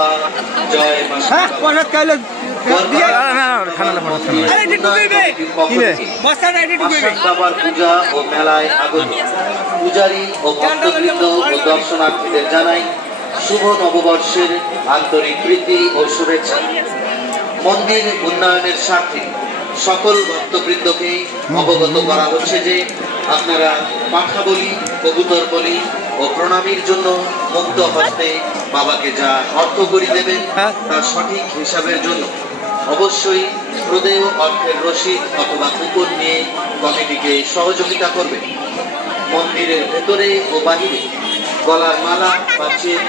বাবা জয় মা বাবার পূজা ও মেলায় আগত পূজারী ও ভক্তবৃন্দ ও দর্শনার্থীদের জানাই শুভ নববর্ষের আন্তরিক প্রীতি ও শুভেচ্ছা। মন্দির উন্নয়নের স্বার্থে সকল ভক্তবৃন্দকে অবগত করা হচ্ছে যে আপনারা পাঠা বলি, কবুতর বলি ও প্রণামীর জন্য মুক্ত হস্তে বাবাকে যা অর্থ করি দেবেন তার সঠিক হিসাবের জন্য অবশ্যই প্রদেয় অর্থের রসিদ অথবা কুপন নিয়ে কমিটিকে সহযোগিতা করবে। মন্দিরের ভেতরে ও বাহিরে গলার মালা বা চেন